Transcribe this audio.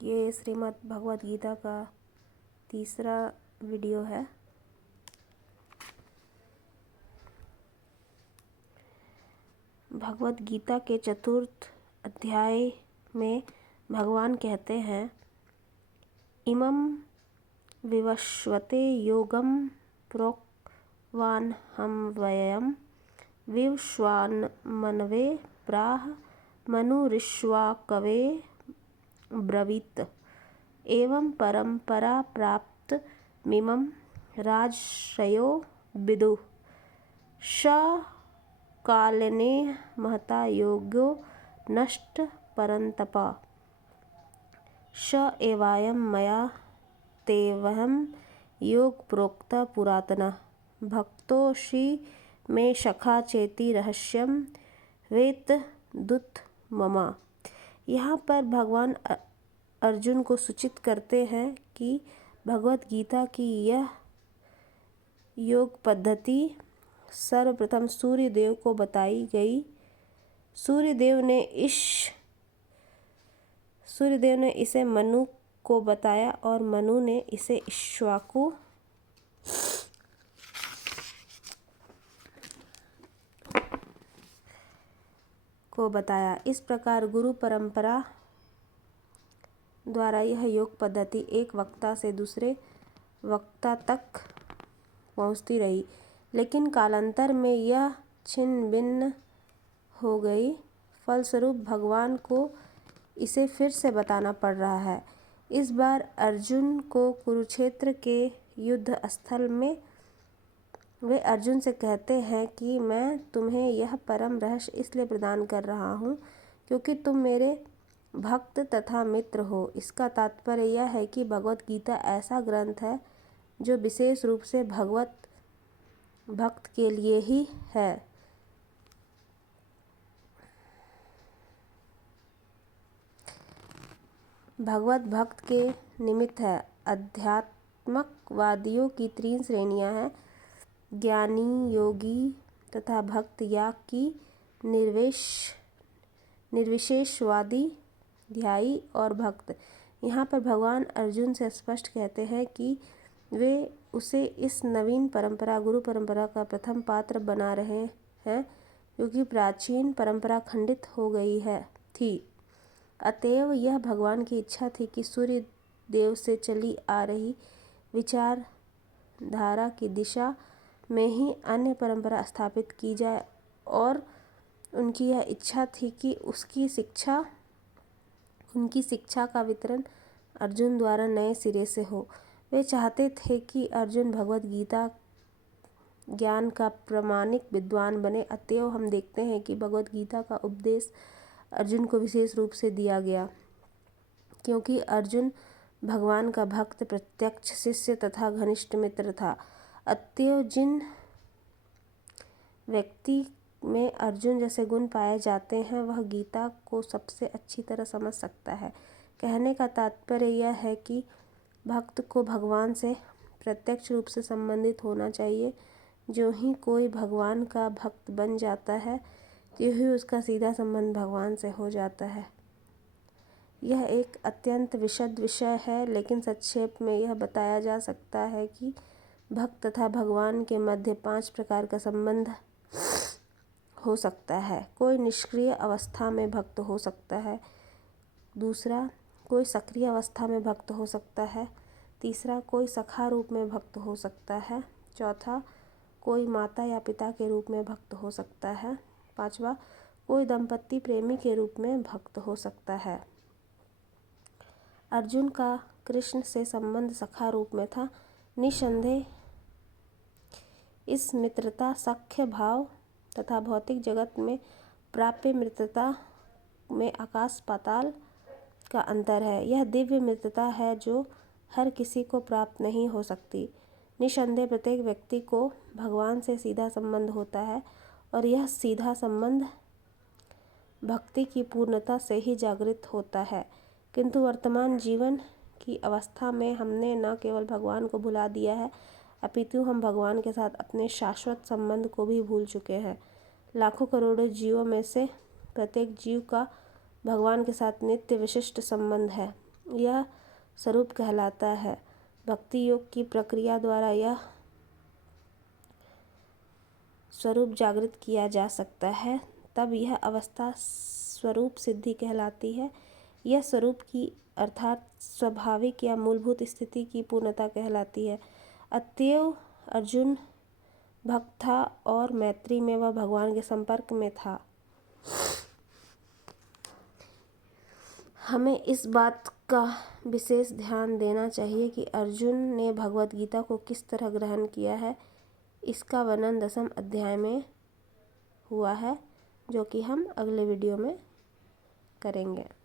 ये श्रीमद् भगवद गीता का तीसरा वीडियो है। भगवद गीता के चतुर्थ अध्याय में भगवान कहते हैं, इमं विवस्वते योगं प्रोक्तवानहमव्ययं विवस्वान्मनवे प्राह मनुरिक्ष्वाकवे ब्रवीत्। एवं परंपरा प्राप्त मिमं राजर्षयो विदुः। स कालेन महता योगो नष्ट परन्तप। स एवायं मया तेऽहं योग प्रोक्तः पुरातनः। भक्तोऽसि मे सखा चेति रहस्यं वेत्तुत मम। यहाँ पर भगवान अर्जुन को सूचित करते हैं कि भगवद गीता की यह योग पद्धति सर्वप्रथम सूर्य देव को बताई गई। सूर्य देव ने इसे मनु को बताया और मनु ने इसे इक्ष्वाकु को बताया। इस प्रकार गुरु परंपरा द्वारा यह योग पद्धति एक वक्ता से दूसरे वक्ता तक पहुंचती रही, लेकिन कालांतर में यह छिन्न भिन्न हो गई। फलस्वरूप भगवान को इसे फिर से बताना पड़ रहा है। इस बार अर्जुन को कुरुक्षेत्र के युद्ध स्थल में वे अर्जुन से कहते हैं कि मैं तुम्हें यह परम रहस्य इसलिए प्रदान कर रहा हूँ क्योंकि तुम मेरे भक्त तथा मित्र हो। इसका तात्पर्य यह है कि भगवद गीता ऐसा ग्रंथ है जो विशेष रूप से भगवत भक्त के लिए ही है। भगवत भक्त के निमित्त है। अध्यात्मवादियों की तीन श्रेणियां हैं, ज्ञानी, योगी तथा भक्त या कि निर्विशेषवादी, ध्यायी और भक्त। यहाँ पर भगवान अर्जुन से स्पष्ट कहते हैं कि वे उसे इस नवीन परंपरा गुरु परंपरा का प्रथम पात्र बना रहे हैं क्योंकि प्राचीन परंपरा खंडित हो गई थी। अतएव यह भगवान की इच्छा थी कि सूर्य देव से चली आ रही विचारधारा की दिशा में ही अन्य परंपरा स्थापित की जाए और उनकी यह इच्छा थी कि उनकी शिक्षा का वितरण अर्जुन द्वारा नए सिरे से हो। वे चाहते थे कि अर्जुन भगवद गीता ज्ञान का प्रामाणिक विद्वान बने। अतएव हम देखते हैं कि भगवद गीता का उपदेश अर्जुन को विशेष रूप से दिया गया क्योंकि अर्जुन भगवान का भक्त, प्रत्यक्ष शिष्य तथा घनिष्ठ मित्र था। अतएव जिन व्यक्ति में अर्जुन जैसे गुण पाए जाते हैं वह गीता को सबसे अच्छी तरह समझ सकता है। कहने का तात्पर्य यह है कि भक्त को भगवान से प्रत्यक्ष रूप से संबंधित होना चाहिए। जो ही कोई भगवान का भक्त बन जाता है त्यों ही उसका सीधा संबंध भगवान से हो जाता है। यह एक अत्यंत विशद विषय है, लेकिन संक्षेप में यह बताया जा सकता है कि भक्त तथा भगवान के मध्य 5 प्रकार का संबंध हो सकता है। कोई निष्क्रिय अवस्था में भक्त हो सकता है। दूसरा, कोई सक्रिय अवस्था में भक्त हो सकता है। तीसरा, कोई सखा रूप में भक्त हो सकता है। चौथा, कोई माता या पिता के रूप में भक्त हो सकता है। पांचवा, कोई दंपति प्रेमी के रूप में भक्त हो सकता है। अर्जुन का कृष्ण से संबंध सखा रूप में था। निसंदेह इस मित्रता सख्य भाव तथा भौतिक जगत में प्राप्य मित्रता में आकाश पाताल का अंतर है। यह दिव्य मित्रता है जो हर किसी को प्राप्त नहीं हो सकती। निसंदेह प्रत्येक व्यक्ति को भगवान से सीधा संबंध होता है और यह सीधा संबंध भक्ति की पूर्णता से ही जागृत होता है। किंतु वर्तमान जीवन की अवस्था में हमने न केवल भगवान को भुला दिया है अपितु हम भगवान के साथ अपने शाश्वत संबंध को भी भूल चुके हैं। लाखों करोड़ों जीवों में से प्रत्येक जीव का भगवान के साथ नित्य विशिष्ट संबंध है। यह स्वरूप कहलाता है। भक्ति योग की प्रक्रिया द्वारा यह स्वरूप जागृत किया जा सकता है, तब यह अवस्था स्वरूप सिद्धि कहलाती है। यह स्वरूप की अर्थात स्वाभाविक या मूलभूत स्थिति की पूर्णता कहलाती है। अतएव अर्जुन भक्त था और मैत्री में वह भगवान के संपर्क में था। हमें इस बात का विशेष ध्यान देना चाहिए कि अर्जुन ने भगवद गीता को किस तरह ग्रहण किया है। इसका वर्णन 10वें अध्याय में हुआ है, जो कि हम अगले वीडियो में करेंगे।